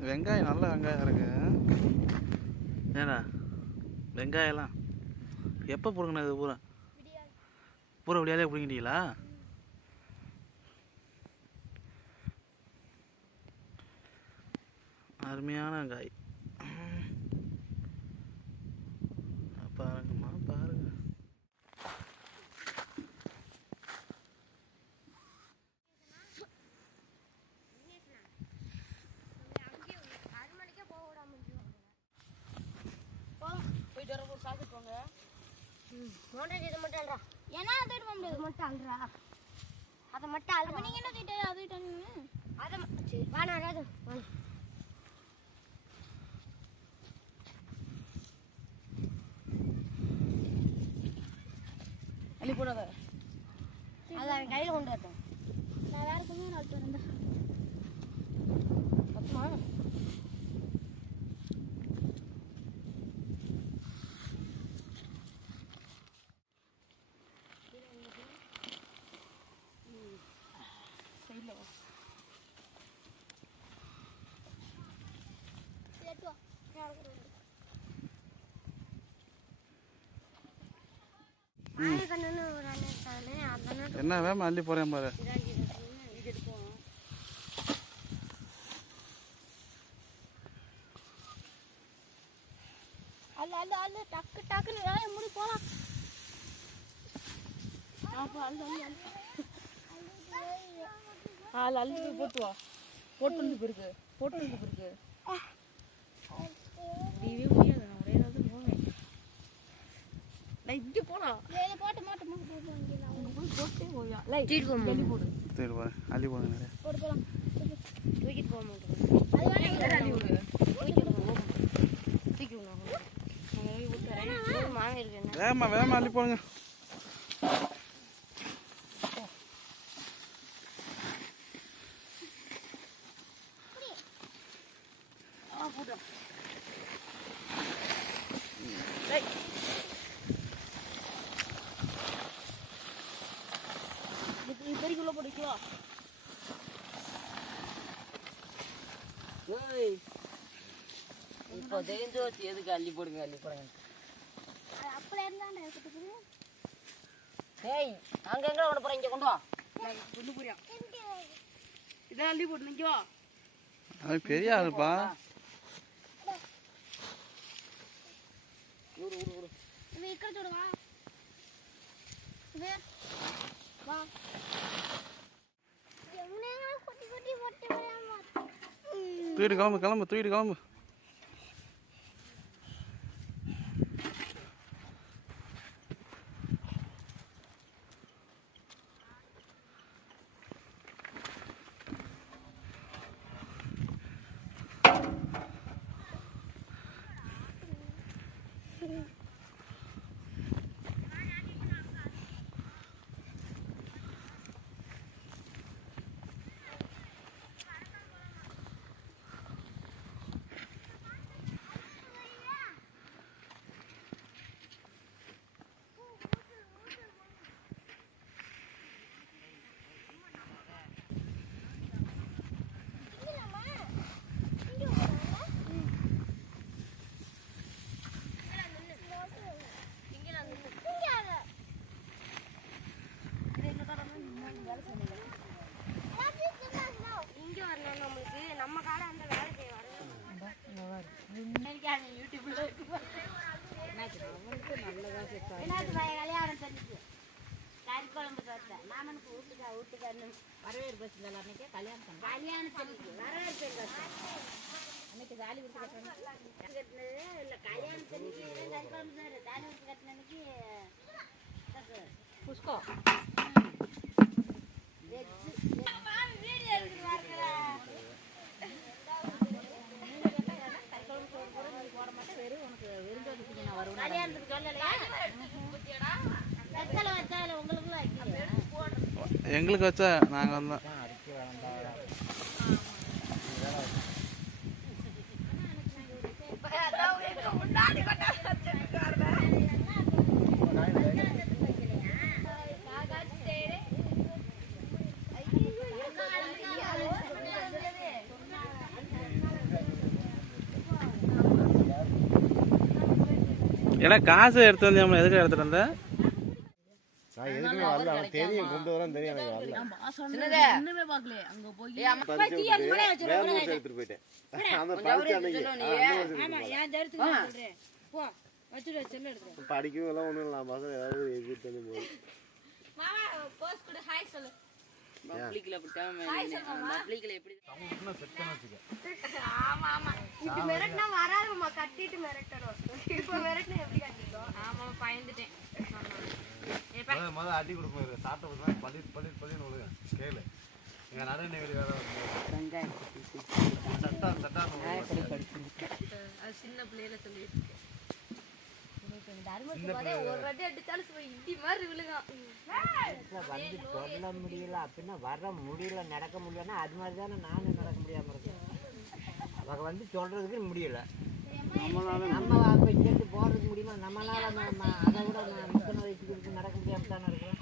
வெங்காயம் நல்ல வெங்காயம் இருக்கு. ஏடா வெங்காயம்லாம் எப்போ பிடுங்கண்ணா இது பூரா? பூரா விடியாலே பிடிங்கிட்டீங்களா? அருமையான காய் பாருங்கம்மா பாருங்க போயிட்டு வர ஒரு சாப்பிட்டு போங்க இது மட்டும் அல்றா. ஏன்னா அதை இது மட்டும் மட்டும் அல்றா. அதை மட்டும் அல்றா. நீங்க என்ன தீட்டு அது தீட்டானுங்க அதை சரி வாணா அது வாணா அள்ளி போடாத. அது அவன் கையில் கொண்டு வரட்டும். நான் வேற கொஞ்சம் நாள் வரேன். சைடில் வா என்ன வேமா அள்ளி போகிறேன் பாரு. அல்ல அல்ல அல்ல டக்கு டக்குன்னு வேலையை முடி போலாம். அப்போ ஆள் அள்ளி போட்டு வா போட்டு வந்து பிறகு. போட்டு வந்து பிறகு முடியவே முடியாது நான் ஒரே நாள் போவேன். நான் இங்கே இதை போட்டு மாட்டு மாட்டு போட்டு வாங்கிடலாம் அங்கே போய் போட்டே போயா. லை தூக்கிட்டு அள்ளி போடு. சரி பாரு அள்ளி போடுங்க நிறைய போட்டு போலாம். தூக்கிட்டு போக மாட்டேன் அது வேணா அள்ளி விடு தூக்கிட்டு போவோம் தூக்கி விடு நான் விட்டு வரேன் மாமி இருக்கு வேமா வேமா அள்ளி போடுங்க. ஆ போடு லை இது பெருக்குள்ள போட்டுக்கோ ஏய் இப்போ தெரிஞ்சு வச்சு எதுக்கு அள்ளி போடுங்க அள்ளி போடுங்க அப்படியே இருந்தாண்டா இருக்குது ஏய் அங்க எங்க கொண்டு போறேன் இங்க கொண்டு வா. கொண்டு போறியா இதான் அள்ளி போட்டு நிற்கவா அது பெரிய ஆளுப்பா. ஊரு ஊரு ஊரு இவன் ఇక్కడ చూడవా ఇవే వా ఎమునేగా కొట్టి కొట్టి కొట్టి தூக்கிட்டு கிளம்பு கிளம்பு தூக்கிட்டு கிளம்பு இங்கே வரணும் நம்மளுக்கு நம்ம கால அந்த வேலை செய்ய என்னாச்சு பையன் கல்யாணம் தெரிஞ்சு கறி குழம்பு தோசை மாமனுக்கு வீட்டுக்கா வீட்டுக்காரனு வரவேற்பு பஸ் அன்னைக்கு கல்யாணம் பண்ண கல்யாணம் தெரிஞ்சு வரவேற்பு அன்னைக்கு தாலி கொடுத்து கட்டினது இல்லை கல்யாணம் தெரிஞ்சு கறி குழம்பு சார் தாலி ஊற்றி கட்டின அன்னைக்கு புஷ்கோ. எங்களுக்கு வச்சா நாங்கள் வந்தோம். ஏன்னா காசு எடுத்து வந்தேன் எதுக்கு எடுத்துட்டு வந்த? நான் எதுக்குமே வரல. அவன் தெரியும் கொண்டு வரேன் தெரியும் எனக்கு வரல. ஒண்ணுமே பார்க்கல அங்க போய் எடுத்துட்டு போயிட்டேன். அந்த பறிச்சு அன்னைக்கு. போ வச்சுட்டு செல்ல எடுத்துறேன் படிக்கவும் எல்லாம் ஒன்றும் இல்லை. பசங்க ஏதாவது எதிர்த்து வந்து போகுது மாமா போஸ் கூட. ஹாய் சொல்லு. பப்ளிக்ல விட்டாம பப்ளிக்ல எப்படி ஆமா ஆமா. இப்படி மிரட்டினா வராதுமா கட்டிட்டு மிரட்டணும். இப்ப மிரட்டினா முதல்ல அடி கொடுப்போம் சாப்பிட்ட போது பள்ளி பள்ளி பள்ளின்னு விழுங்க கேளு. எங்க நடுநிலை வேறு வெங்காயம் சட்டா சட்டா அது சின்ன பிள்ளையில சொல்லி தர்மத்துக்கு பார்த்தே ஒரு வாட்டி அடிச்சாலும் இடி மாதிரி விழுகும் வந்து சொல்ல முடியல அப்படின்னா வர முடியல நடக்க முடியலன்னா அது மாதிரி தானே நானும் நடக்க முடியாம இருக்கேன். அவங்க வந்து சொல்றதுக்கு முடியல. நம்ம அப்ப போகிறதுக்கு போறதுக்கு முடியுமா? நம்மளால நம்ம அதை விட முப்பது வயசுக்கு நடக்க முடியாம தானே இருக்கிறோம்.